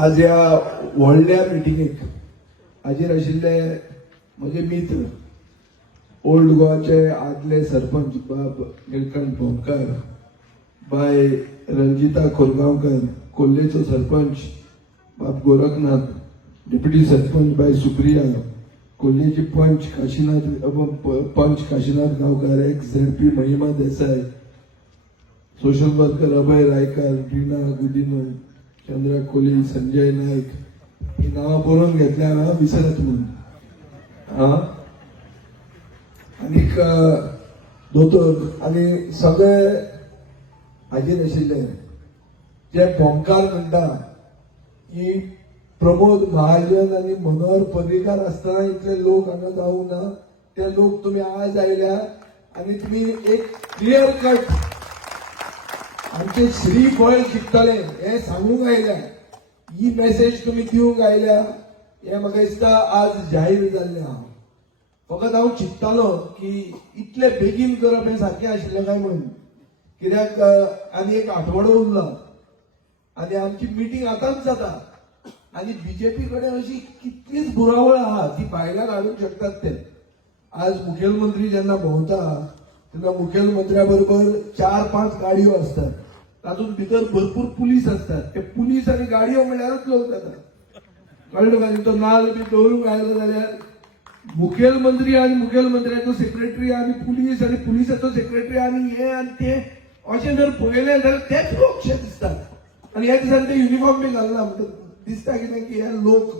आज ह्या व्हडल्या मिटिंगेक हाजेर आशिल्ले म्हजे मित्र ओल्ड गोवाचे आदले सरपंच बाब निळकंठ भोमकार, बाय रंजिता खोलगांवकर, कोल्हेचो सरपंच बाब गोरखनाथ, डेप्युटी सरपंच बाय सुप्रिया, कोल्हेचे पंच काशीनाथ गांवकार, एक्स झेडपी महिमा देसाई, सोशल वर्कर अभय रायकर, रीना गुदिनो, चंद्रा कोली, संजय नाईक ही नावं बरोवन घेतल्या विसरत म्हणून आनीक दोतोर आनी सगळे हाजेर आशिल्ले जे भोमकार म्हणटा की प्रमोद महाजन आणि मनोहर पर्रीकार असताना इतले लोक हांगा जावंक ना, ते लोक तुम्ही आज आयल्या आणि तुम्ही एक क्लियर कट आमचे श्रीफळ शिकतले हे सांगूंक आयल्या, ही मेसेज तुम्ही दिवंक आयल्या, हे म्हाका दिसता आज जाहीर जाल्ले आहा. फकत हांव चिंततालो की इतले बेगीन करप हे सारखें आशिल्लें काय म्हणून, कित्याक आनी एक आठवडो उरला आनी आमची मिटींग आतांच जाता आणि बीजेपी कडेन अशी कितलीच बुरावळ आहा ती भायल्यान हाडूंक शकतात ते. आज मुखेलमंत्री जेन्ना भोंवता तेन्ना मुखेलमंत्र्या बरोबर 4-5 गाडयो असतात, तातूंत भितर भरपूर पुलीस असतात. ते पुलीस आणि गाडयो म्हणल्यारच लोक जातात. कळ्ळें काय? तो नाल बी दवरूंक आयलो जाल्यार मुखेलमंत्री आणि मुखेलमंत्र्याचो सेक्रेटरी आणि पुलिसाचो सेक्रेटरी आणि हे आणि ते अशें जर पळयलें जाल्यार तेच लोक शे दिसतात आणि ह्या दिसांनी ते युनिफॉर्म बी घालना म्हणटा दिसता कितें की हे लोक.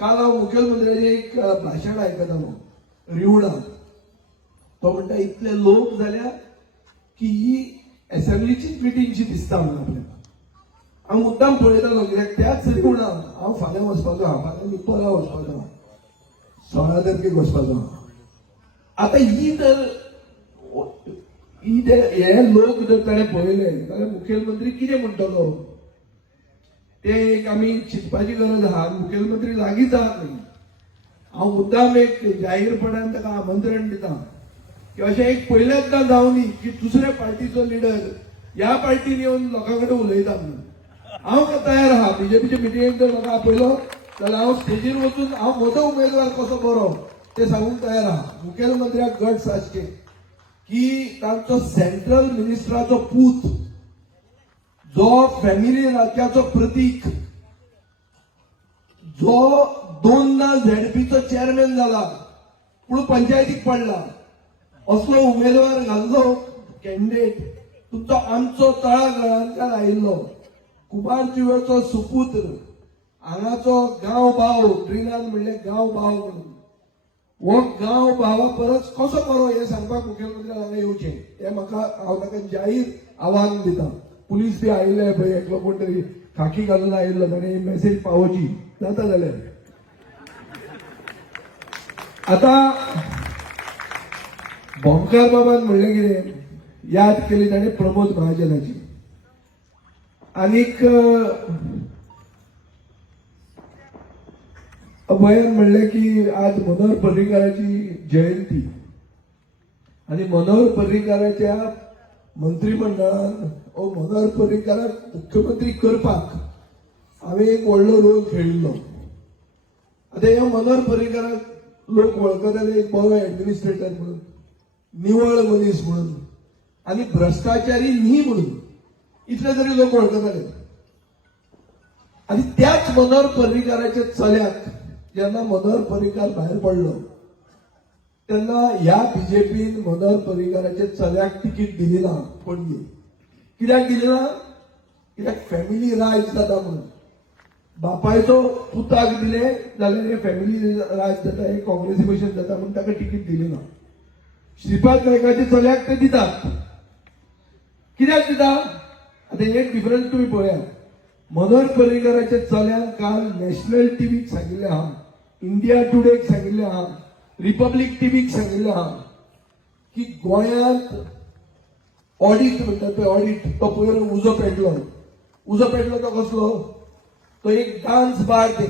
काल हांव मुखेलमंत्र्याचें एक भाशण आयकतालो रिवडा. तो म्हणटा इतले लोक जाल्या की ही असेंब्लीचीच मिटींगशी दिसता म्हणून आपल्याक. हांव मुद्दाम पळयतालो कित्याक त्याच रिवडा हांव फाल्यां वचपाचो आहा, फाल्यां न्ही परवा वचपाचो आहा, 16 तारखेक वचपाचो आहा. आतां हे लोक जर ताणें पळयले जाल्यार मुखेलमंत्री कितें म्हणटलो ते एक आमी चिंतपाची गरज आहा. मुखेलमंत्री लागींच आहात न्ही. हांव मुद्दाम एक जाहीरपणान ताका आमंत्रण दिता की अशें एक पयल्याचदां जावं न्ही की दुसऱ्या पार्टीचो लिडर ह्या पार्टीन येवन लोकां कडेन उलयता म्हणून. हांव तयार आहा बीजेपीचे मिटिंगेक जर म्हाका आपयलो जाल्यार हांव स्टेजीर वचून हांव म्हजो उमेदवार कसो बरो ते सांगूंक तयार आहा. मुखेलमंत्र्याक गट्स आसचे की तांचो सेंट्रल मिनिस्टराचो पूत जो फॅमिली राज्याचो प्रतीक, जो 2दा झेडपीचो चेअरमॅन झाला पूण पंचायतीक पडला, असलो उमेदवार घाल्लो कॅन्डिडेट तुमचो आमचो तळागाळांतल्यान आयिल्लो कुमार जुवेचो सुपुत्र, हांगाचो गांव भाव, ट्रिनान म्हणले गांव भाव म्हणून. हो गांव भावा परस कसो बरो हे सांगपाक मुखेलमंत्र्याक हांगा येवचें हे म्हाका हांव ताका जाहीर आव्हान दिता. पुलीस बी आयिल्ले पळय, एकलो कोण तरी खाकी घालून आयिल्लो, ताणें ही मेसेज पावोवची जाता जाल्यार. आता भोमकार बाबान म्हणलें कितें याद केली ताणें प्रमोद महाजनाची. आनीक अभयान म्हणलें की आज मनोहर पर्रीकाराची जयंती आणि मनोहर पर्रीकाराच्या मंत्रिमंडळान मनोहर पर्रीकाराक मुख्यमंत्री करपाक हांवें एक व्हडलो रोल खेळिल्लो. आतां ह्या मनोहर पर्रीकाराक लोक वळखताले एक बरो एडमिनिस्ट्रेटर म्हणून, निवळ मनीस म्हणून आणि भ्रष्टाचारी न्ही म्हणून इतले तरी लोक वळखताले. आणि त्याच मनोहर पर्रीकाराच्या चल्याक जेन्ना मनोहर पर्रीकार भायर पडलो तेन्ना ह्या बीजेपीन मनोहर पर्रीकाराच्या चल्याक तिकीट दिली ना पणजी. कित्याक दिली ना? कित्याक फॅमिली राज जाता म्हणून. बापायचो पुताक दिले जाल्यार हे फॅमिली राज जाता, हे काँग्रेसी भशेन जाता म्हणून ताका तिकीट दिली ना. श्रीपाद नायकाच्या चल्याक ते दितात. कित्याक दिता? आता एक डिफरन्स तुम्ही पळया. मनोहर पर्रीकाराच्या चल्यान काल नॅशनल टीव्हीक सांगिल्लें आहा, इंडिया टुडेक सांगिल्लें आहा, रिपब्लीक टीव्हीक सांगिल्लें आहा की गोंयांत ऑडिट म्हणटा पळय, ऑडिट तो पयर उजो पेटलो. उजो पेटलो तो कसलो? तो एक डान्स बार ते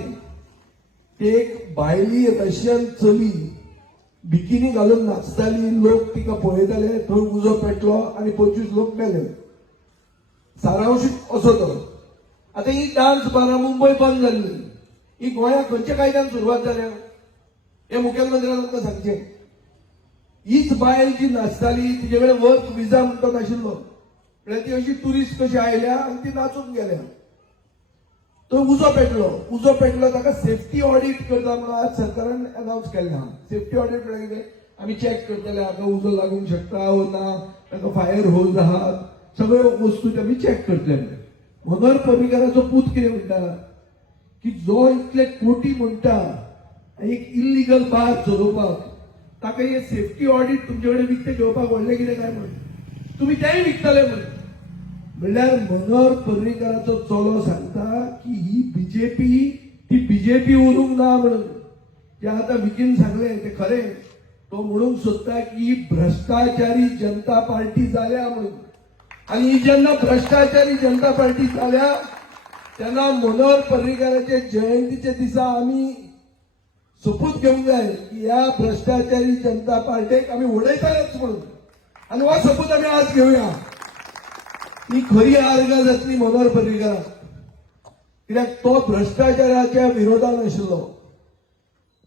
एक भायली रशियन चली बिकिनी घालून नाचताली, लोक तिका पळयताले, थंय उजो पेटलो आणि 25 लोक मेले. सारांश असो तो. आता ही डान्स बारा मुंबय बंद जाल्ली, ही गोंयांत खंयच्या कायद्यान सुरवात जाल्या हे मुखेलमंत्र्यान आमकां सांगचें. हीच बायल जी नाचताली तिचे कडेन वर्क विजा म्हणटा नाशिल्लो, म्हळ्यार ती अशी टुरिस्ट कशी आयल्या आनी ती नाचून गेल्या. तो उजो पेटलो ताका सेफ्टी ऑडिट करता म्हणून आज सरकारान अनाउन्स केल्लें आहा. सेफ्टी ऑडिट म्हळ्यार कितें, आमी चॅक करतले हाका उजो लागूंक शकता वो ना, ताका फायर होल्स आहात, सगळ्यो वस्तू आमी चॅक करतले. मनोहर पर्रीकाराचो पूत कितें म्हणटा की जो इतले कोटी म्हणटा एक इल्लीगल बार चलोवपाक, ताका हे सेफ्टी ऑडिट तुमचे कडेन विकते घेवपाक व्हडलें कितें काय म्हणून तुमी तेंय विकतले म्हणून. म्हणल्यार मनोहर पर्रीकाराचो चलो सांगता की ही बीजेपी ती बीजेपी उरूंक ना म्हणून. जे आता विकीन सांगलें ते खरें. तो म्हणूंक सोदता की ही भ्रष्टाचारी जनता पार्टी जाल्या म्हणून. आणि ही जेन्ना भ्रष्टाचारी जनता पार्टी जाल्या तेन्ना मनोहर पर्रीकाराचे जयंतीचे दिसा आमी सोपूत घेवंक जाय की ह्या भ्रष्टाचारी जनता पार्टीक आमी उडयतालेच म्हणून. आनी हो सोपूत आमी आज घेवया. ही खरी आर्गां जातली मनोहर पर्रीकाराक, कित्याक तो भ्रष्टाचाराच्या विरोधान आशिल्लो,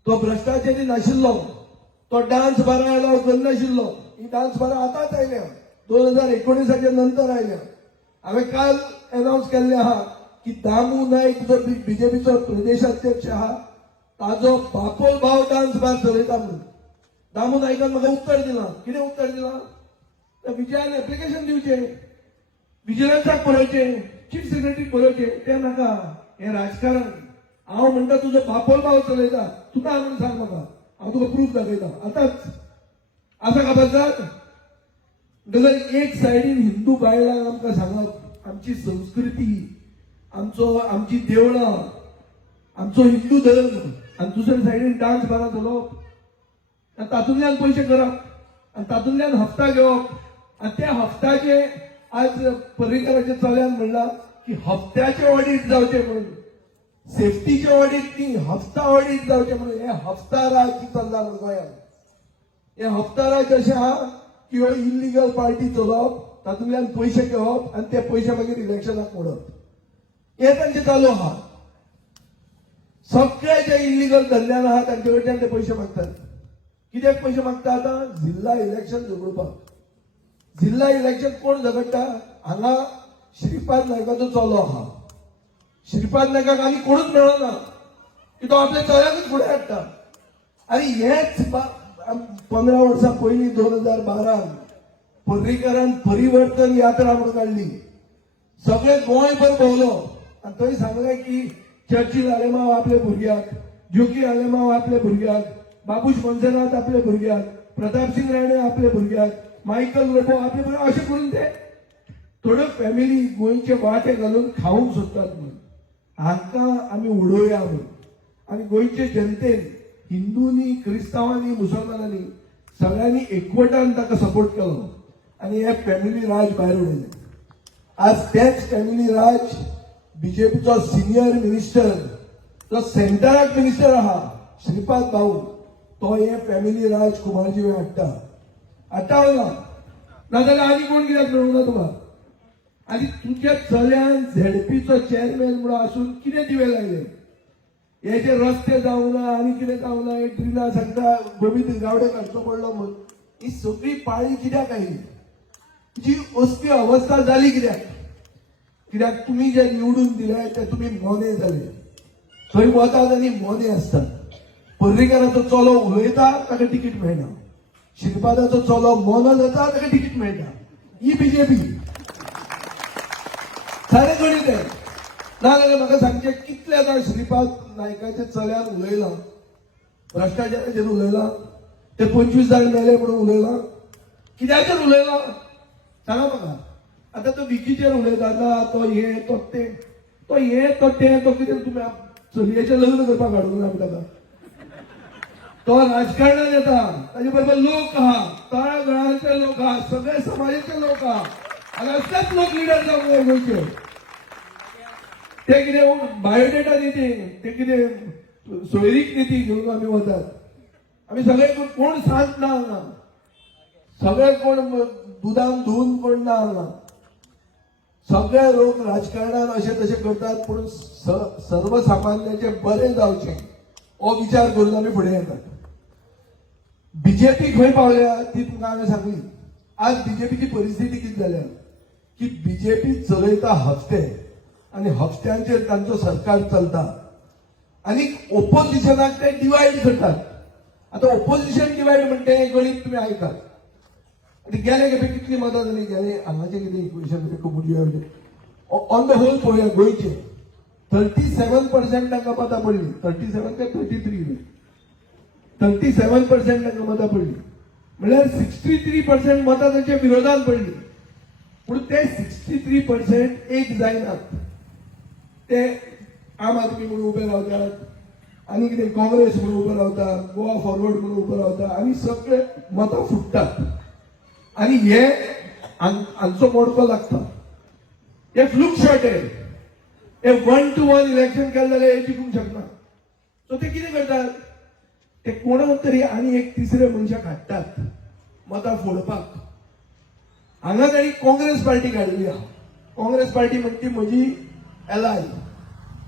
तो भ्रष्टाचारी नाशिल्लो, तो डान्स बारा अलाव करनाशिल्लो. ही डान्स बारा आतांच आयल्या, 2019 नंतर आयल्या. हांवें काल अनाउन्स केल्लें आहा की दामू नायक जो बीजेपीचो प्रदेशाध्यक्ष आहा ताजो बापोल भाव डान्स बार चलयता म्हणून. दामू नायकान म्हाका उत्तर दिलां. कितें उत्तर दिलां, विजयान एप्लिकेशन दिवचें, विजिलन्साक बरोवचें, चीफ सेक्रेटरीक बरोवचें. तें नाका, हें राजकारण. हांव म्हणटा तुजो बापोल भाव चलयता, तुका म्हणून सांग म्हाका, हांव तुका प्रूफ दाखयता आतांच. आसा काबार जात. म्हणटकर एक सायडीन हिंदू बायलांक आमकां सांगप आमची संस्कृती, आमची देवळां, आमचो हिंदू धर्म, आनी दुसरे सायडीन डान्स बारा चलोवप आनी तातूंतल्यान पयशे करप आनी तातूंतल्यान हप्ता घेवप. आनी त्या हप्त्याचे आज पर्रीकाराच्या चल्यान म्हणला की हप्त्याचे ऑडिट जावचे म्हणून. सेफ्टीचे ऑडिट न्ही, हप्ता ऑडिट जावचे म्हणून. हे हप्ता राज चल्ला गोंयांत. हे हप्ता राज अशें आहा की हो इल्लीगल पार्टी चलोवप, तातूंतल्यान पयशे घेवप आनी ते पयशे मागीर इलेक्शनाक मोडप. हे तांचे चालू आहा. सगळे जे इल्लीगल धंद्यान आहा तांचे कडच्यान ते पयशे मागतात. कित्याक पयशे मागता आतां, जिल्हा इलेक्शन झगडपाक. जिल्हा इलेक्शन कोण झगडटा, हांगा श्रीपाद नायकाचो चलो आहा. श्रीपाद नायकाक आनी कोणूच मेळना की तो आपल्या चल्याकूच फुडें हाडटा. आनी हेच 15 वर्सां पयलीं 2012 पर्रीकारान परिवर्तन यात्रा म्हणून काडली. सगळे गोंयभर भोंवलो आनी थंय सांगलें की चर्चिल आलेमांव आपल्या भुरग्याक, जोगी आलेमांव आपल्या भुरग्याक, बाबूश मोन्सेरात आपल्या भुरग्याक, प्रताप सिंग राणे आपल्या भुरग्याक, मायकल लोबो आपल्या भुरग्याक, अशें करून ते थोड्यो फॅमिली गोंयचे वाटे घालून खावंक सोदतात म्हणून. हांकां आमी उडोवया म्हणून. आनी गोंयचे जनतेन हिंदूंनी, क्रिस्तांवांनी, मुसलमानांनी सगळ्यांनी एकवटान ताका सपोर्ट केलो आनी हे फॅमिली राज भायर उडयलें. आज तेच फॅमिली राज बीजेपीचो सिनियर मिनिस्टर, जो सेंटराक मिनिस्टर आहा श्रीपाद भाऊ, तो हे फॅमिली राज कुमारजी हाडटा. हाडटा नाजाल्यार आनी कोण कित्याक मेळूंक ना तुका. आनी तुज्या चल्यान झेडपीचो चेअरमॅन म्हणून आसून कितें दिवे लायले. हे जे रस्ते जावंक ना आनी कितें जावंक ना, हे ड्रिना सांगता गोविंद गावडे काडचो पडलो म्हणून. ही सगळी पाळी कित्याक आयली, जी असली अवस्था जाली कित्याक. कित्याक तुमी जे निवडून दिले ते तुमी मोने जाले. थंय वतात आनी मोने आसतात. पर्रीकाराचो चलो उलयता ताका तिकीट मेळना, श्रीपादाचो चलो मोनो जाता ताका तिकीट मेळटा. ही बीजेपी सारे गणित आहे. नाजाल्यार म्हाका सांगचें कितलेदा श्रीपाद नायकाच्या चल्यान उलयलां, भ्रष्टाचाराचेर उलयलां, ते 25 जाण मेले म्हणून उलयलां. कित्याचेर उलयलां सांगा म्हाका. आतां तो विकीचेर उलयता ना, तो हे तो ते, तो हे तो ते, तो कितें तुमी चलयेचें लग्न करपाक हाडूंक ना ताका. तो राजकारणात येता, ताचे बरोबर लोक आहा, तळागाळांतले लोक आहा, सगळे समाजाचे लोक आहा. आनी असलेच लोक लिडर जावंक जाय गोंयचे. ते कितें बायोडेटा नीती, ते कितें सोयरीक नीती घेवन आमी वतात. आमी सगळे कोण सांत ना हांगा, सगळे कोण दुदान धुवन कोण ना हांगा. सगळे लोक राजकारणात असे तसे करतात पूण सर्वसामान्याचे बरे जावचे हो विचार करून आमी फुडें येतात. बीजेपी खंय पावल्या ती तुमकां हांवें सांगली. आज बीजेपीची परिस्थिती किती जाल्या की बीजेपी चलयता हप्ते आणि हप्त्यांचेर तांचो सरकार चलता आणि ओपोजिशनाक ते डिवायड करतात. आता ओपोजिशन डिवायड म्हणते गणित तुम्ही ऐकात. गेले खेपे कितली मतां जाली गेले हांगाचे कितें इक्वेशन कमुडिया ऑन द होल पळोवया गोंयचे 37% तांकां मतां पडली. 37 काय 33 37% तांकां मतां पडली म्हणल्यार 63% मतां तांच्या विरोधात पडली. पूण ते 63% एक जायनात. ते आम आदमी म्हणून उबे रावतात आनी कितें काँग्रेस म्हणून उबे रावता गोवा फॉरवर्ड म्हणून उबे रावता आनी सगळे मतां फुटतात आणि हे हांचो मोडको लागता. हे फ्लूक शॉट आहे. हे 1-to-1 इलेक्शन केलें जाल्यार हे जिखूंक शकना. सो ते कितें करतात ते कोणा तरी आनी एक तिसरे मनशाक हाडटात मतां फोडपाक. हांगा ताणी काँग्रेस पार्टी काडिल्ली आहा. काँग्रेस पार्टी म्हणटी म्हजी एलाय.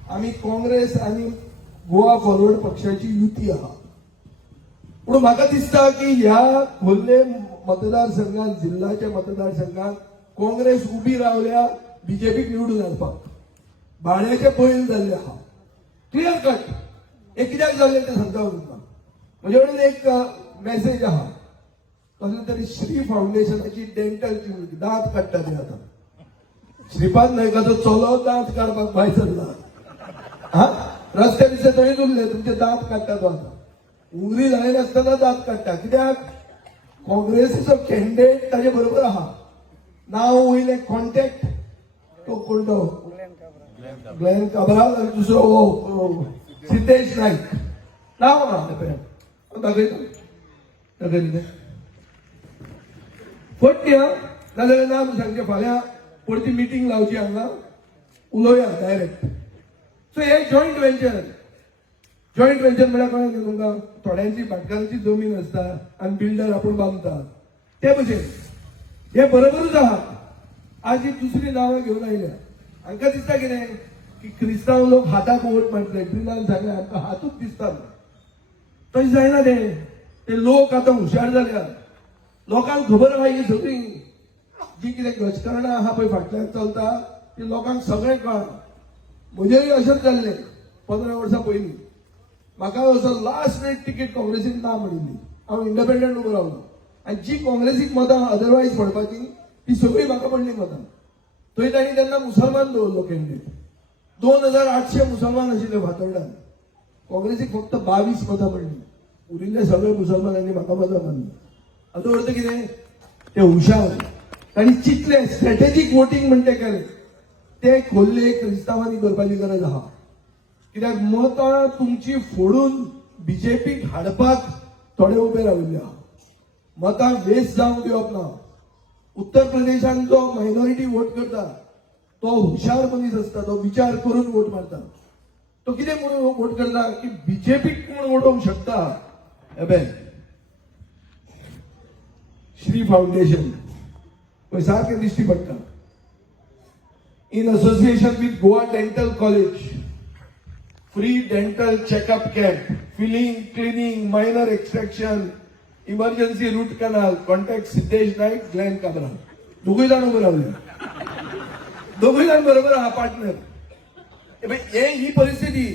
आमी काँग्रेस आनी गोवा फॉरवर्ड पक्षाची युती आहा. पूण म्हाका दिसता की ह्या खोल्ले मतदारसंघात जिल्ह्याच्या मतदारसंघात काँग्रेस उभी रावल्या बीजेपीक निवडून हाडपाक. भाड्याचे बैल जाल्ले आहा. Clear cut. हे कित्याक जाल्ले ते सांगता तुमकां. म्हजे कडेन एक मेसेज आहा. कसले तरी श्री फाउंडेशनाची डेंटल क्लिनिक दांत काडटा ते आतां. श्रीपाद नायकाचो चलो दांत काडपाक भायर सरला. हा रस्ते बिस्ते थंयच उरले तुमचे दांत काडटा तो आतां. उंगली जाय नासतना दांत काडटा. कित्याक काँग्रेसीचो कॅन्डिडेट ताजे बरोबर आहा. नाव वयले कॉन्टॅक्ट तो कोण तो ग्लेन काब्राल आनी दुसरो सिद्धेश नाईक. नाव ना दाखयता फटया नाजाल्यार नाम सांगचे फाल्यां परती मिटींग लावची हांगा उलोवया डायरेक्ट. सो हे जॉईंट वेंचर. जॉईंट वेंचर म्हळ्यार कळ्ळें न्ही तुमकां. थोड्यांची भाटकारांची जमीन आसता आनी बिल्डर आपूण बांदता ते भशेन हे बरोबरूच आहा. आज ही दुसरी नांवां घेवन आयल्या. हांकां दिसता कितें की क्रिस्तांव लोक हाताक वोट मारतले. ब्रिनान सांगलें आमकां हातूच दिसता. तशें जायना तें. ते लोक आतां हुशार जाल्या. लोकांक खबर आहा ही सगळी जी कितें राजकारणां आहा पळय फाटल्यान चलता ती लोकांक सगळें कळ्ळां. म्हजेंय अशेंच जाल्लें 15 वर्सां पयलीं. म्हाका असो लास्ट मिनिट तिकीट काँग्रेसीन ना म्हणिल्ली. हांव इंडिपेंडंट उबो रावलो आनी जी काँग्रेसीक मतां अदरवायज पडपाची ती सगळी म्हाका पडली मतां. थंय तांणी तेन्ना मुसलमान दवरलो कॅन्डिडेट. 2800 मुसलमान आशिल्ले फातोर्डान. काँग्रेसीक फक्त 22 मतां पडली. उरिल्ले सगळे मुसलमानांनी म्हाका मतां मारली. हाचो अर्थ कितें ते हुशार. तांणी चिंतले स्ट्रॅटेजीक वोटींग म्हणटे केलें. ते खोल्ले क्रिस्तांवांनी करपाची गरज आहा. कित्याक मतां तुमची फोडून बीजेपीक हाडपाक थोडे उबे राविल्ले आहा. मतां वेस्ट जावंक दिवप ना. उत्तर प्रदेशान जो मायनॉरिटी वोट करता तो हुशार मनीस आसता. तो विचार करून वोट मारता. तो कितें म्हणून वोट करता की बीजेपीक कोण वोटोवंक शकता. एबे श्री फाउंडेशन पळय सारकें दिश्टी पडटा. In association with Goa dental college free dental checkup camp filling cleaning minor extraction emergency root canal contact Siddhesh Naik Glen Cabral. दोगूय जाण उबे रावले. दोगूय जाण बरोबर आहा पार्टनर. हे ही परिस्थिती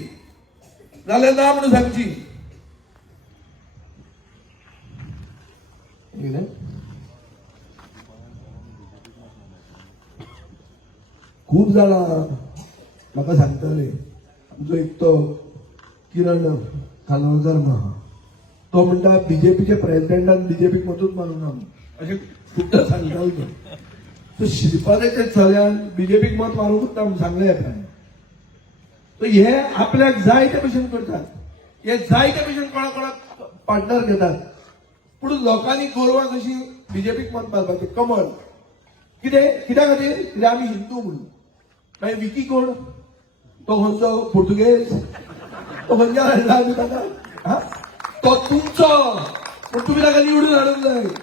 जाल्यार ना म्हणून सांगची. खूब जाणां म्हाका सांगताले. आमचो एक तो किरण खानोलकर आहा तो म्हणटा बीजेपीचे प्रेसिडेंटान बीजेपीक मतूच मारूंक ना अशें खुबदां सांगतालो तो. सो श्रीपादाच्या चल्यान बीजेपीक मत मारूंकूच ना म्हणून सांगलें येता. सो हे आपल्याक जाय ते भशेन करतात. हे जाय ते भशेन कोणाक पार्टनर घेतात. पूण लोकांनी गोरवां कशी बीजेपीक मत मारपाचें. कमळ कित्याक खातीर कित्याक आमी हिंदू म्हणून. मागीर विकी कोण तो खंयचो पोर्तुगेज तो खंयच्या हाडला आमी ताका. 啊 तो तुमचो पण तुम्ही ताका निवडून हाडूंक जाय. 啊 तो तुमचो पण तुम्ही ताका निवडून हाडूंक जाय. 啊 तो तुमचो पण तुम्ही ताका निवडून हाडूंक जाय. 啊 तो तुमचो पण तुम्ही ताका निवडून हाडूंक जाय. 啊 तो तुमचो पण तुम्ही ताका निवडून हाडूंक जाय. 啊 तो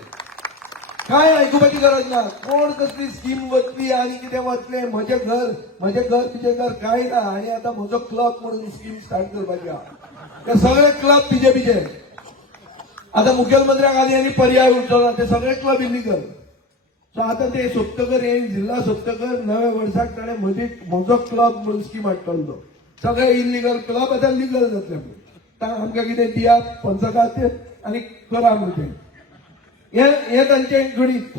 तुमचो काय आयकुपाची गरज ना. कोण कसली स्कीम वतली आणि कितें वतले, म्हजें घर तुजें घर काय ना. आणि आता म्हजो क्लब म्हणून स्कीम स्टार्ट करपाची आहा. ते सगळे क्लब बीजेपीचे. आता मुख्यमंत्र्याक आनी आनी पर्याय उरचो ते सगळे क्लब इलिगल. सो आता ते सोपतकर हे जिल्हा सोपतकर नव्या वर्साक ताणें म्हजो क्लब म्हणून स्कीम हाडटलो. सगळे इलिगल क्लब आता लिगल जातले. आमकां कितें दिया पंचखाद्य आनी करा म्हणून हे तांचे गणित.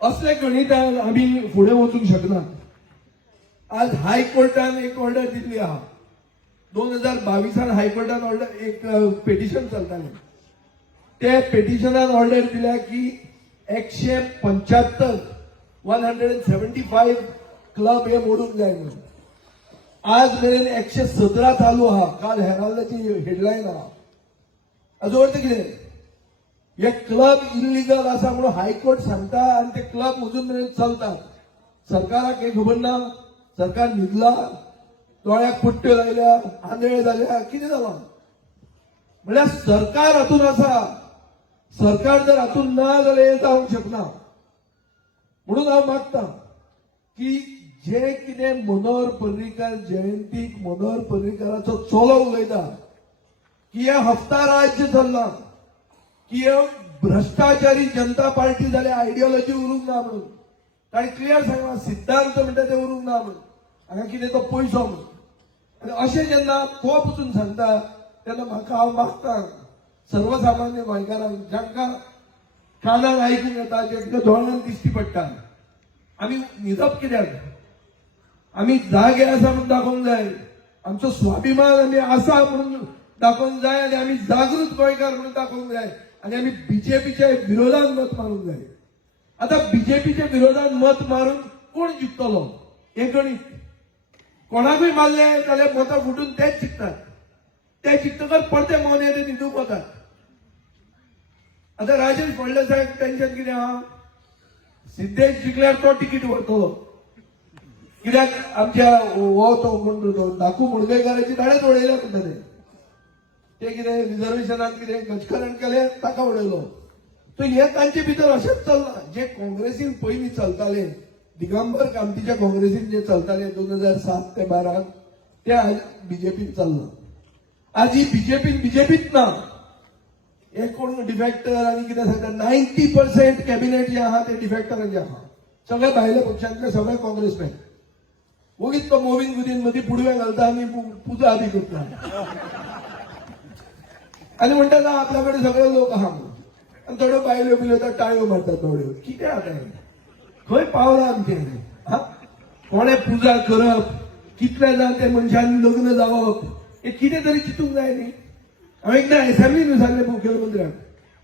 असले गणितान आमी फुडें वचूंक शकना. आज हायकोर्टान एक ऑर्डर दिल्ली आहा. 2022 हायकोर्टान ऑर्डर एक पेटिशन चलतालें. ते पेटिशनान ऑर्डर दिल्या की 175 क्लब हे मोडूंक जाय म्हणून. आज मेरेन 117 चालू आहा. काल हेराल्डाची हेडलायन आहा. हाजो अर्थ कितें? हे क्लब इलिगल आसा म्हणून हायकोर्ट सांगता आणि ते क्लब अजून मेरेन चलतात. सरकाराक हे खबर ना. सरकार न्हिदला, दोळ्याक पट्ट्यो लायल्या, आंधळे जाल्या, कितें जालां? म्हळ्यार सरकार हातून आसा. सरकार जर हातून ना जाल्यार हे जावंक शकना. म्हणून हांव मागता की जे कितें मनोहर पर्रीकार जयंतीक मनोहर पर्रीकाराचो चलो उलयता की हे हफ्ता राज्य चल्ला, की हे भ्रष्टाचारी जनता पार्टी जाल्यार आयडियोलॉजी उरूंक ना म्हणून. ताणें क्लियर सांगला सिद्धांत म्हणटा ते उरूंक ना म्हणून. हांगा कितें तो पयसो म्हणून. आनी अशें जेन्ना तो वचून सांगता तेन्ना म्हाका हांव मागता सर्वसामान्य गोंयकारांक जांकां कानाक आयकूंक येता, जांकां दोळ्यांक दिश्टी पडटा, आमी न्हिदप कित्याक? आमी जागे आसा म्हणून दाखोवंक जाय. आमचो स्वाभिमान आमी आसा म्हणून दाखोवंक जाय आनी आमी जागृत गोंयकार म्हणून दाखोवंक जाय. आनी आमी बीजेपीच्या विरोधात मत मारूंक जाय. आता बीजेपीच्या विरोधात मत मारून कोण जिखतलो हे गणित. कोणाकूय मारले जाल्यार मतां फुटून तेच जिखतात. ते जिखतकर परते मोन येते न्हिदूंक वतात. आता राजेश फडणवीसाक टेन्शन कितें आहा? सिद्धेश जिखल्यार तो तिकीट व्हरतलो. कित्याक आमच्या हो तो कोण नाकू मुर्गेकाराची ताणेच उडयल्या म्हणटाले. ते कितें रिझर्वेशनाक कितें गजकरण केलें ताका उडयलो. सो हे तांचे भितर अशेंच चल्ला. जे काँग्रेसीन पयलीं चलताले, दिगंबर कामतीच्या काँग्रेसीन जे चलताले 2007 ते 12 ते आज बीजेपीन चल्ला. आज ही बीजेपीत ना. हे कोण डिफेक्टर आनी कितें सांगता 90% कॅबिनेट जे आहा ते डिफेक्टरांचे आहा. सगळे भायल्या पक्षांतले सगळे काँग्रेसमॅन. वगीच तो मोविन गुदीन मदीं पुडवे घालता आनी पुजा आदी करता आनी म्हणटा ना आपल्या कडेन सगळे लोक आहा म्हणून. आनी थोड्यो बायल्यो बिल्यो टाळ्यो मारतात थोड्यो. कितें आतां हें? खंय पावलां आमचें? कोणें पुजा करप, कितले जाण ते मनशांनी लग्न जावप, हे कितें तरी चिंतूंक जाय न्ही. हांवें एकदां असेंब्लीन विचारलें मुख्यमंत्र्याक,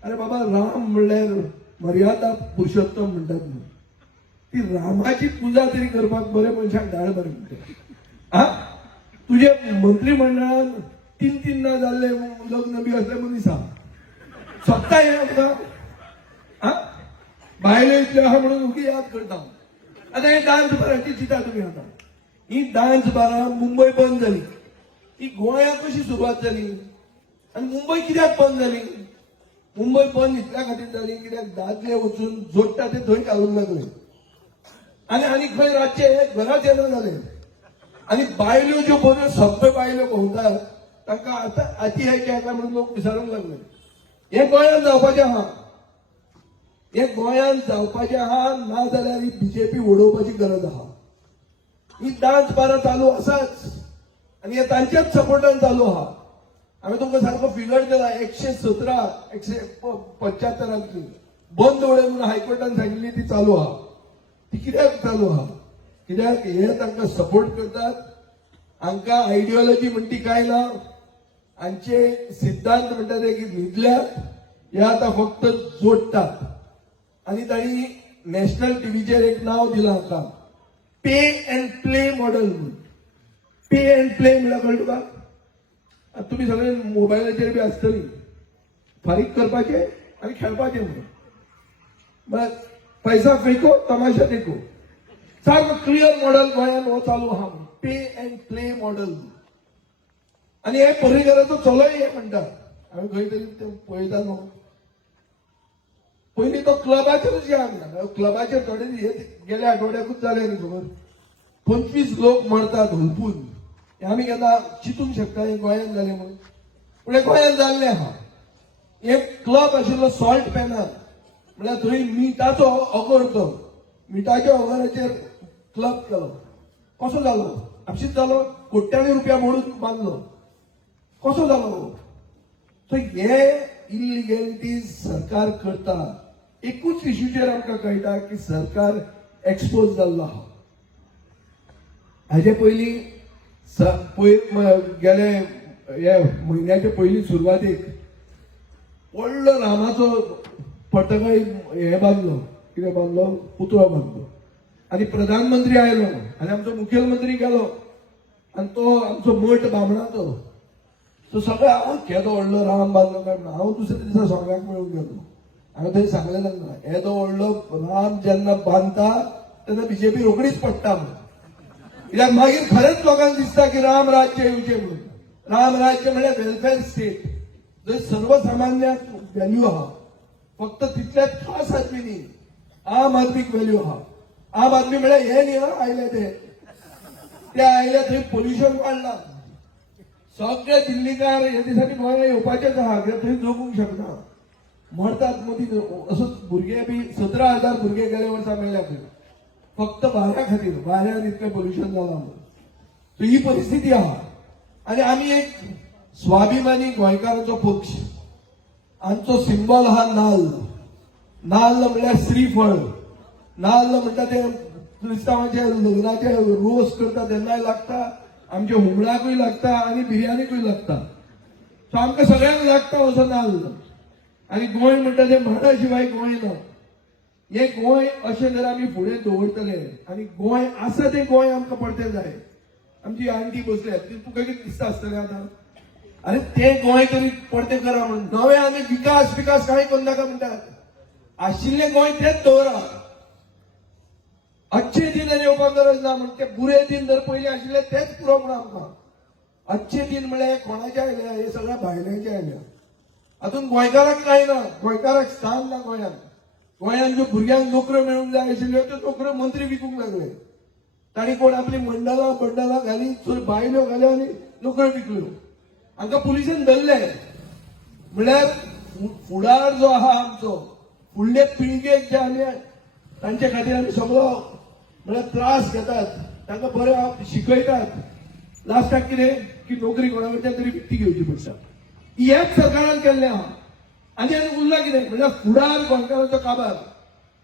अरे बाबा राम म्हणल्यार मर्यादा पुरुषोत्तम म्हणटात न्हू. ती रामाची पुजा तरी करपाक बरे मनशाक धाड बरें म्हणटा. तुजे मंत्रिमंडळान 3 ना जाल्ले लग्न बी असले मनीस आहा. स्वता हें आमकां भायले इतले आहा म्हणून उगी याद करता. आतां हे डान्स बाराची चिंता तुमी आतां. ही डान्स बारां मुंबय बंद जाली. ही गोंयांत कशी सुरवात जाली आनी मुंबय कित्याक बंद जाली? मुंबय बंद इतल्या खातीर जाली कित्याक दादले वचून जोडटा ते थंय घालूंक लागले. आनी खंय रातचे घराच येना जाले. आनी बायल्यो ज्यो बऱ्यो सभ्य बायल्यो भोंवतात तांकां आतां आती हायटी हाका म्हणून लोक विचारूंक लागले. हे गोंयांत जावपाचें आहा. हे गोंयांत जावपाचें आहा. ना जाल्यार ही बीजेपी उडोवपाची गरज आहा. ही डान्स बारां चालू आसाच आनी हे तांच्याच सपोर्टान चालू आहा. हांवें तुमकां सारको फिगर दिला 117 175 बंद उडय म्हणून हायकोर्टान सांगिल्ली ती चालू आहा. ती कित्याक चालू आहा? कित्याक हे तांकां सपोर्ट करतात. हांकां आयडियोलॉजी म्हणटी काय ना. हांचे सिद्धांत म्हणटा ते की न्हिदल्यात हे आतां फक्त जोडटात. आनी तांणी नॅशनल टीव्हीचेर एक नाव दिलां हाका पे अँड प्ले मॉडेल म्हणून. पे अँड प्ले म्हळ्यार कळटा तुका? तुम्ही सगळे मोबायलाचेर बी आसतली फारीक करपाचे आनी खेळपाचे म्हणून. पैसा फेको तमाशा देखो. सारको क्लियर मॉडेल गोंयांत हो चालू आहा. पे अँड प्ले मॉडेल. आनी हे पर्रीकाराचो चलोय हे म्हणटा. हांवें खंय तरी ते पळयता न्हू. पयलीं तो क्लबाचेरूच या क्लबाचेर थोडे गेल्या आठवड्याकूच जाले न्ही खबर 25 लोक मरतात हुलपून हे आमी केन्ना चिंतूंक शकता हे गोंयांत जालें म्हणून पूण हे गोंयांत जाल्लें आहा एक क्लब आशिल्लो सॉल्ट पॅनल म्हळ्यार थंय मिठाचो ऑगर तो मिठाच्या ऑगराचेर क्लब केलो कसो जालो आपशीच जालो कोट्यांनी रुपया मोडून बांदलो कसो जालो सो हे इलिगॅलिटीज सरकार करता एकूच इश्यूचेर आमकां कळटा की सरकार एक्सपोज जाल्लो आहा हाजे पयलीं गेले हे म्हयन्याच्या पयलीं सुरवातेक व्हडलो रामाचो पटकय हे बांदलो कितें बांदलो पुतळो बांदलो आनी प्रधानमंत्री आयलो आनी आमचो मुखेलमंत्री गेलो आनी तो आमचो मठ बामणाचो तो सगळें हांव केदो व्हडलो राम बांदलो काय म्हणून हांव दुसऱ्या दिसा सगळ्यांक मेळून गेलो हांवें थंय सांगलें तांकां येदो व्हडलो राम जेन्ना बांदता तेन्ना बीजेपी रोखडीच पडटा म्हणून कित्याक मागीर खरेंच लोकांक दिसता की राम राज्य येवचें म्हणून राम राज्य म्हळ्यार वेलफेअर स्टेट जंय सर्वसामान्याक व्हॅल्यू आहा फक्त तितल्याच खास आदमी न्ही आम आदमीक व्हॅल्यू आहा आम आदमी म्हळ्यार हे न्ही आयले ते आयले थंय पोल्युशन वाडलां सगळे दिल्लीकार हे दिसांनी गोंयांत येवपाचेच आहा कित्याक थंय जगूंक शकना मरतात मदीं असोच भुरगे बी 17,000 भुरगे गेल्या वर्सा मेल्या खंय फक्त भाऱ्या खातीर भाऱ्यान इतकें पोल्युशन जालां म्हणून सो ही परिस्थिती आहा आनी आमी एक स्वाभिमानी गोंयकारांचो पक्ष आमचो सिंबल आहा नाल्ल म्हळ्यार श्रीफळ नाल्ल म्हणटा ते क्रिस्तांवांचे लग्नाचे रोस करता तेन्नाय लागता आमच्या हुमणाकूय लागता आनी बिर्याणीकूय लागता सो आमकां सगळ्यांक लागता असो नाल्ल आनी गोंय म्हणटा ते म्हाडा शिवाय गोंय ना हे गोंय अशें जर आमी फुडें दवरतले आनी गोंय आसा तें गोंय आमकां पडतें जाय आमची आंटी बसल्यात तुका कितें दिसता आसतलें आतां अरे तें गोंय तरी पडतें करा म्हणून नवे आनी विकास कांय करनाका म्हणटात आशिल्लें गोंय तेंच दवरा अच्छे दिन येवपाक गरज ना म्हणून ते बुरे दिन जर पयलीं आशिल्ले तेच पुरो म्हणून आमकां अच्छे दिन म्हळ्यार कोणाचे आयल्या हे सगळ्या भायल्यांचे आयल्या हातून गोंयकाराक कांय ना गोंयकाराक स्थान ना गोंयांत ज्यो भुरग्यांक नोकऱ्यो मेळूंक जाय आशिल्ल्यो त्यो नोकऱ्यो मंत्री विकूंक लागले तांणी कोण आपली मंडलां घाली चड बायल्यो घाल्यो आनी नोकऱ्यो विकल्यो हांकां पुलिसेन धरले म्हळ्यार फुडार जो आहा आमचो फुडले पिळगेक जे आमी तांचे खातीर आमी सगळो म्हळ्यार त्रास घेतात तांकां बरें शिकयतात लास्टाक कितें की नोकरी कोणा कडच्यान तरी विकती घेवची पडटा हेच सरकारान केल्लें आहा आनी उरलां कितें म्हळ्यार फुडार गोंयकारांचो काबार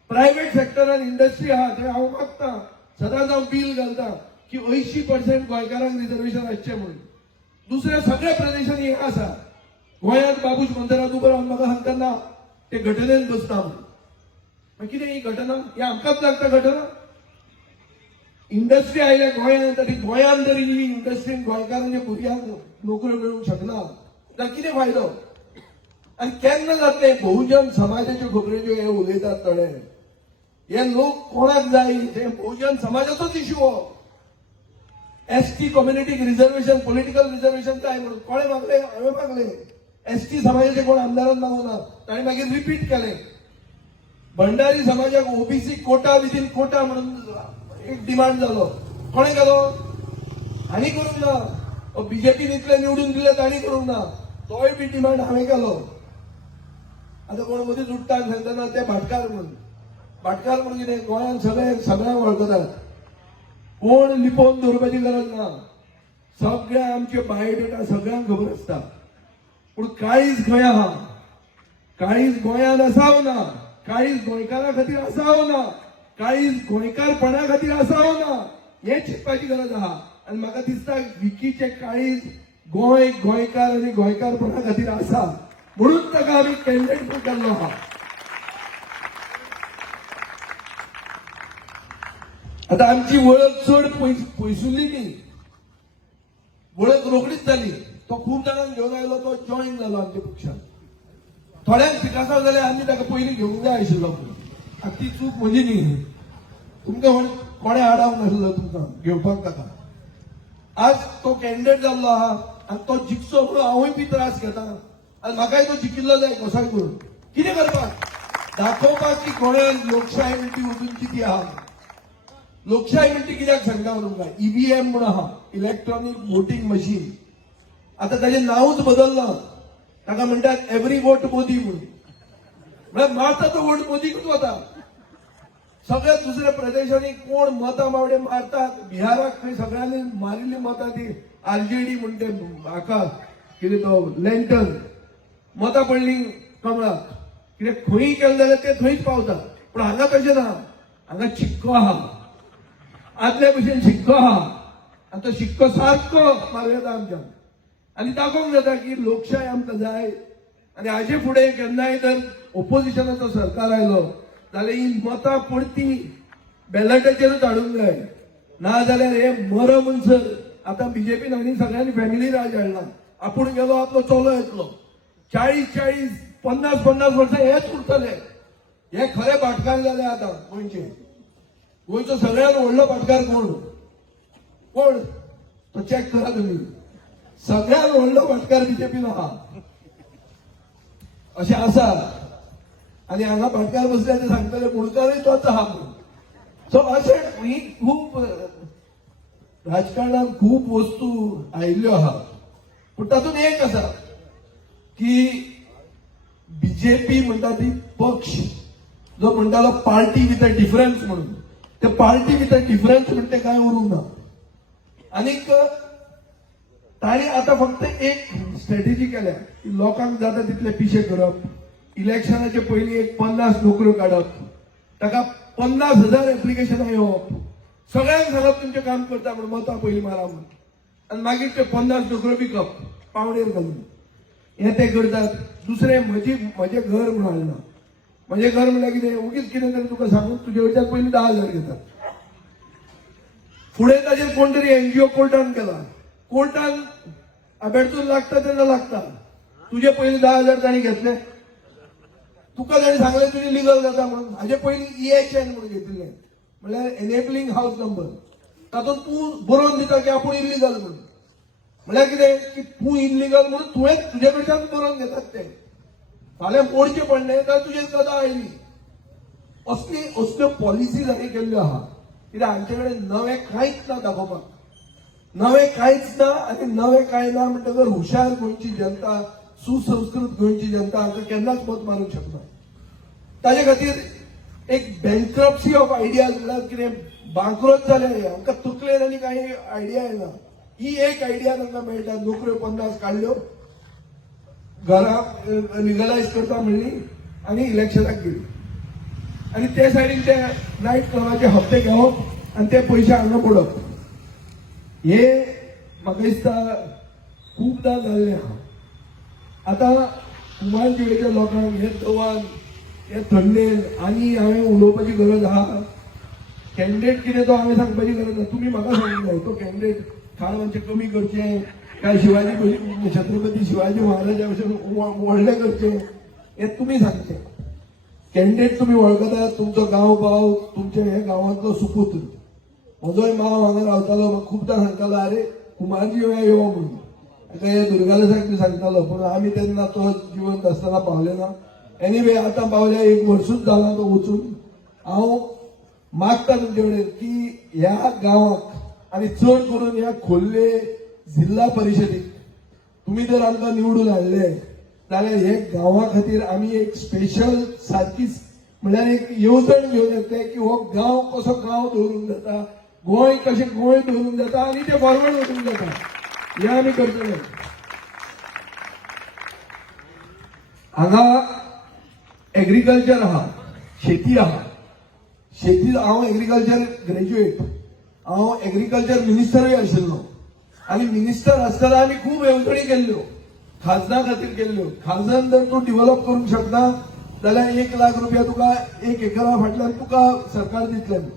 प्रायव्हेट सेक्टरान इंडस्ट्री आहा थंय हांव मागता सदांच हांव बील घालता की 80% गोंयकारांक रिजर्वेशन आसचें म्हणून दुसऱ्या सगळ्या प्रदेशांनी हें आसा गोंयांत बाबूश मंदिरांत उबो रावन म्हाका सांगता ना ते घटनेन बसता म्हणून कितें ही घटना ही आमकांच लागता घटना इंडस्ट्री आयल्या गोंयांत आनी गोंयांत जर ही इंडस्ट्रीन गोंयकारांच्या भुरग्यांक नोकऱ्यो मेळूंक शकना जाल्यार कितें फायदो आनी केन्ना जातलें बहुजन समाजाच्यो खबऱ्यो ज्यो हे उलयतात थोडे हे लोक कोणाक जाय ते बहुजन समाजाचोच इश्यू हो एसटी कम्युनिटीक रिजर्वेशन पॉलिटिकल रिजर्वेशन जाय म्हणून कोणे मागले हांवें मागले एसटी समाजाचे कोण आमदारान मागूना ताणें मागीर रिपीट केलें भंडारी समाजाक ओबीसी कोटा विदीन कोटा म्हणून एक डिमांड जालो कोणे केलो हांणी करूंक ना बीजेपीन इतले निवडून दिले तांणी करूंक ना तोय बी डिमांड हांवें केलो आतां कोण मदींच उठता आनी सांगतना ते भाटकार म्हणून कितें गोंयांत सगळ्यांक वळखतात कोण लिपोवन दवरपाची गरज ना सगळ्या आमचे बायोडेटा सगळ्यांक खबर आसता पूण काळीज खंय आहा काळीज गोंयांत आसाव ना काळीज गोंयकारा खातीर आसाव ना काळीज गोंयकारपणा खातीर आसाव ना हें चिंतपाची गरज आहा आनी म्हाका दिसता विकीचें काळीज गोंयकार आनी गोंयकारपणा खातीर आसा म्हणून ताका आमी कॅन्डिडेट केल्लो आहा आता आमची वळख चड पयसुल्ली न्ही वळख रोखडीच जाली तो खूब जाणांक घेवन आयलो तो जॉईन जालो आमच्या पक्षान थोड्यांक पिकासांव जाल्यार आमी ताका पयलीं घेवंक जाय आशिल्लो आतां ती चूक म्हजी न्ही तुमकां कोणें आडावंक नासलो तुमकां घेवपाक ताका आज तो कॅन्डिडेट जाल्लो आहा आनी तो जिखचो म्हणून हांवूय बी त्रास घेता आनी म्हाकाय तो जिखिल्लो जाय कसाय करून कितें करपाक दाखोवपाक की गोंयांत लोकशाय म्हणटी अजून कितें आहा. लोकशाय म्हणटी कित्याक सांगता तुमकां, ईव्हीएम म्हूण आहा, इलेक्ट्रॉनिक वोटींग मशीन. आता ताचें नांवच बदललां, ताका म्हणटात एव्हरी वोट मोदी म्हणून. म्हळ्यार मारता तो वोट मोदीकूच वता. सगळ्या दुसऱ्या प्रदेशांनी कोण मतां बावडे मारतात. बिहाराक खंय सगळ्यांनी मारिल्ली मतां ती आरजेडी म्हणटे हाका कितें तो लँटन मतां पडली कमळाक. कित्याक खंय केलें जाल्यार ते थंयच पावता. पूण हांगा तशें ना, हांगा शिक्को आहा, आदले भशेन शिक्को आहा. आनी तो शिक्को सारको मारूं येता आमच्यान. आनी दाखोवंक जाता की लोकशाय आमकां जाय. आनी हाचे फुडें केन्नाय जर ओपोजिशनाचो सरकार आयलो जाल्यार ही मतां पडटी बॅलटाचेरूच हाडूंक जाय. ना जाल्यार हे मर मनसर आतां बीजेपीन आनी सगळ्यांनी फॅमिली राज हाडला. आपूण गेलो आपलो चलो येतलो. 40-40, 50-50 वर्सां हेच उरतले. हे खरे भाटकार जाले आतां गोंयचे. गोंयचो सगळ्यात व्हडलो भाटकार कोण कोण तो चॅक करा तुमी. सगळ्यात व्हडलो भाटकार बीजेपीन आहा अशें आसा. आनी हांगा भाटकार बसले ते सांगतले मुणकारूय तोच आहा म्हणून. सो अशें ही खूब राजकारणात खूब वस्तू आयिल्ल्यो आहा. पूण तातूंत एक आसा की बीजेपी म्हणटा ती पक्ष जो म्हणटालो पार्टी विथ अ डिफरन्स म्हणून. ते पार्टी विथ अ डिफरन्स म्हणटे काय उरूंक ना. आनीक ताणी आता फक्त एक स्ट्रॅटेजी केल्या की लोकांक जाता तितले पिशे करप. इलेक्शनाचे पयलीं एक 50 नोकऱ्यो काडप, ताका 50,000 एप्लिकेशनां येवप, सगळ्यांक सांगप तुमचें काम करता म्हणून मतां पयलीं मारा म्हणून. आनी मागीर ते 50 नोकऱ्यो विकप पावणेर घालून. हे ते करतात. दुसरें म्हजें घर म्हणून हाडना. म्हजें घर म्हणल्यार कितें, उगीच कितें तरी तुका सांगून तुजे वयल्यान पयलीं 10,000 घेतात. फुडें ताजेर कोण तरी एनजीओ कोर्टान केला. कोर्टान आबेडतून लागता तेन्ना लागता. तुजे पयलीं 10,000 ताणी घेतले. तुका ताणी सांगलें तुजें लिगल जाता म्हणून. हाजे पयलीं EHN म्हणून घेतिल्लें, म्हणल्यार एनेबलिंग हाऊस नंबर. तातूंत तूं बरोवन दिता की आपूण इल्लीगल म्हणून. म्हणल्यार कितें की तूं इल्लीगल म्हणून तुवें तुजे कडच्यान बरोवन घेतात ते. फाल्यां मोडचें पडलें जाल्यार तुजेर गदा आयली. असल्यो पॉलिसी ताणी केल्ल्यो आहा. कित्याक हांचे कडेन नवें कांयच ना दाखोवपाक. नवें कांयच ना. आनी नवें कांय ना म्हणटकर हुशार गोंयची जनता, सुसंस्कृत गोंयची जनता हांकां केन्नाच मत मारूंक शकना. ताजे खातीर एक बँक्रप्सी ऑफ आयडियाज म्हणल्यार कितें बांक्रोत जाले हांकां तकलेन आनी कांय आयडिया येना. ही एक आयडिया तांकां मेळटा. नोकऱ्यो 50 काडल्यो, घरां लिगलायज करता म्हणली आनी इलेक्शनाक गेली. आनी ते सायडीन ते नायट क्लबाचे हप्ते घेवप आनी ते पयशे हांगा पडप. हे म्हाका दिसता खूबदां जाल्लें आहा. आतां कुमारजुवेच्या लोकांक हे दवान हे थंडेन आनी हांवें उलोवपाची गरज आहा. कॅन्डिडेट कितें तो हांवें सांगपाची गरज ना. तुमी म्हाका सांगूंक जाय तो कॅन्डिडेट खाण मातशें कमी करचें काय छत्रपती शिवाजी महाराजा भशेन व्हडलें करचें हें तुमी सांगचें. कॅन्डिडेट तुमी वळखतात, तुमचो गांव भाव, तुमच्या हे गांवांतलो सुपूत. म्हजोय मांव हांगा रावतालो. म्हाका खूबदां सांगतालो अरे कुमारजी यो म्हणून. ताका हे दुर्गादासाक सांगतालो पूण आमी तेन्ना तो जिवंत आसतना पावले ना. एनिवे आतां पावल्या 1 वर्सूच जाला तो वचून. हांव मागता तुमचे कडेन की ह्या गांवाक आनी चड करून ह्या खोर्ले जिल्हा परिशदेक तुमी जर आमकां निवडून हाडले जाल्यार हे गांवा खातीर आमी एक स्पेशल सारकीच म्हणल्यार एक येवजण घेवन येतले की हो गांव कसो गांव दवरूंक जाता, गोंय कशें गोंय दवरूंक जाता आनी ते फॉरवर्ड वचूंक जाता. हे आमी करतले. हांगा एग्रीकल्चर आहा, शेती आहा. शेती हांव एग्रीकल्चर ग्रॅज्युएट. हांव एग्रीकल्चर मिनिस्टरूय आशिल्लो आनी मिनिस्टर आसतना आमी खूब येवजणी केल्ल्यो खाजना खातीर केल्ल्यो. खाजन जर तूं डिव्हलप करूंक शकता जाल्यार 1 लाख रुपया तुका 1 एकरा फाटल्यान तुका सरकार दितलें.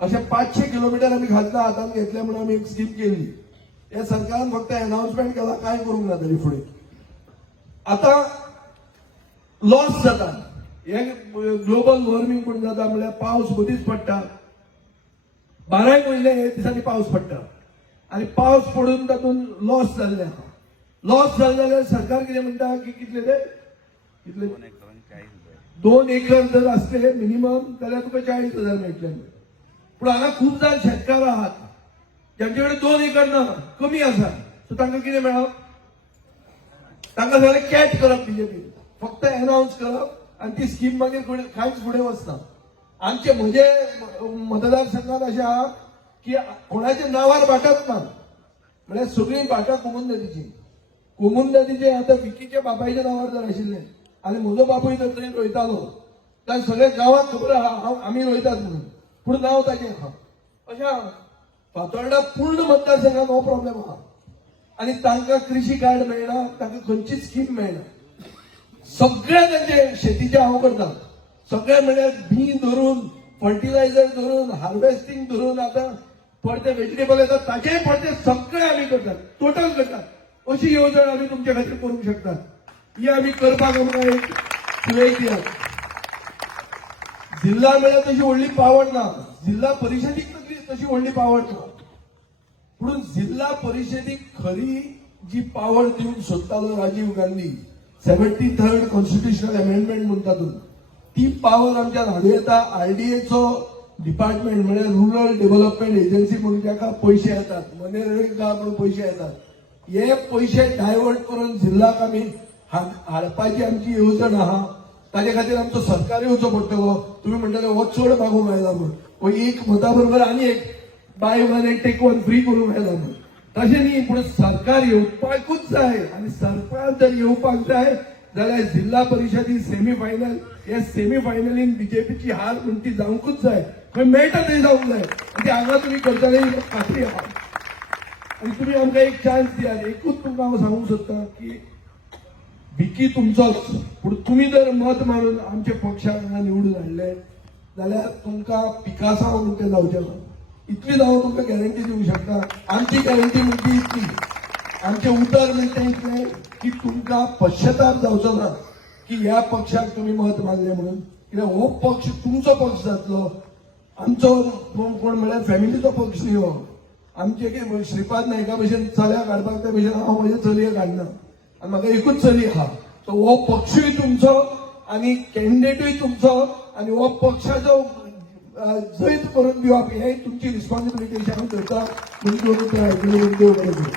अशें 500 किलोमिटर आमी खाजना हातांत घेतले म्हणून आमी एक स्कीम केल्ली. हे सरकारान फक्त अनाउन्समेंट केला, कांय करूंक ना ताचे फुडें. आतां लॉस जाता. हे ग्लोबल वॉर्मिंग पूण जाता म्हणल्यार पावस मदींच पडटा. 12 म्हयने हे दिसांनी पावस पडटा आनी पावस पडून तातूंत लॉस जाल्ले आहा. लॉस जाले जाल्यार सरकार कितें म्हणटा की कितले ते कितले 2 एकर जर असले मिनिमम जाल्यार तुका 40,000 मेळटले. पूण हांगा खूब जाण शेतकार आहात ज्यांचे कडेन 2 एकर ना, कमी आसा. सो तांकां कितें मेळप? तांकां सगळें कॅट करप बीजेपी, फक्त अनाउन्स करप आनी ती स्कीम मागीर कांयच फुडें वचना. आमचे म्हजे मतदारसंघात अशें आहा की कोणाच्या नांवार भाटप ना, म्हळ्यार सगळीं भाटां कोमून नदीची. कोमून नदीचे आता विकीच्या बापायच्या नांवार जर आशिल्लें आनी म्हजो बापूय जर थंय रोयतालो तर सगळ्या गांवांक खबर आहा आमी रोयतात म्हणून, पूण नांव ताचें आहा. अशें आहा फातोर्डा पूर्ण मतदारसंघात हो प्रॉब्लेम आहा. आनी तांकां कृषी कार्ड मेळना, तांकां खंयचीच स्कीम मेळना. सगळे तांचे शेतीचे हांव करता, सगळे म्हणल्यार बी धरून फर्टिलायझर धरून हार्वेस्टिंग धरून आता पडते व्हेजिटेबल येतात ताचेय पडते सगळे आम्ही करतात, टोटल करतात. अशी येवजण आम्ही तुमच्या खातीर करूंक शकतात. ही आम्ही करपाक आमकां एक सुरय दियात. जिल्हा मेळ्यार तशी व्हडली पावड ना, जिल्हा परिशदेक तशी व्हडली पावड ना, पूण जिल्हा परिशदेक खरी जी पावड दिवंक सोदतालो Rajiv Gandhi 73rd constitutional amendment म्हणटा ती पावर आमच्या हाडूं येता. आरडीएचो डिपार्टमेंट म्हणजे रुरल डेव्हलपमेंट एजन्सी म्हणून ताका पैसे येतात, मनरेगा म्हणून पैसे येतात. हे पैसे डायवर्ट करून जिल्ह्याक आमी हाडपाची आमची येवजण आहा. ताजे खातीर आमचो सरकार येवचो पडटलो. तुमी म्हणटले हो चड मागूंक मेळना म्हणून, हो एक मता बरोबर आनी एक buy one and take one free करूंक मेळना म्हणून. तशें न्ही, पूण सरकार येवपाकूच जाय. आनी सरकार जर येवपाक जाय जाल्यार जिल्हा परिशदी सेमी फायनल, हे सेमी फायनलीन बीजेपीची हार म्हणून ती जावंकूच जाय. खंय मेळटा थंय जावंक जाय. ती हांगा तुमी करतले ही खात्री आहा. आनी तुमी आमकां एक चान्स दियात. एकूच तुमकां हांव सांगूंक सोदतां की भिकी तुमचोच, पूण तुमी जर मत मारून आमच्या पक्षाक हांगा निवडून हाडले जाल्यार तुमकां पिकासांव म्हणून तें जावचें ना. इतलीच हांव तुमकां गॅरंटी दिवंक शकता. आमची गॅरंटी म्हणजे इतली, आमचें उतर म्हणजे इतलें की तुमकां पश्चाताप जावचो ना की ह्या पक्षाक तुम्ही मत मारले म्हणून. कित्याक हो पक्ष तुमचो पक्ष जातलो, आमचो कोण म्हळ्यार फॅमिलीचो पक्ष न्ही हो. आमचे की श्रीपाद नायका भशेन चल्या काडपाक त्या भशेन हांव म्हजे चलये काडना, आनी म्हाका एकूच चली आहा. सो हो पक्षूय तुमचो आनी कॅन्डिडेटूय तुमचो, आनी हो पक्षाचो जैत करून दिवप हेय तुमची रिस्पॉन्सिबिलिटी अशी हांव करता. तुमची देव बरें करूं.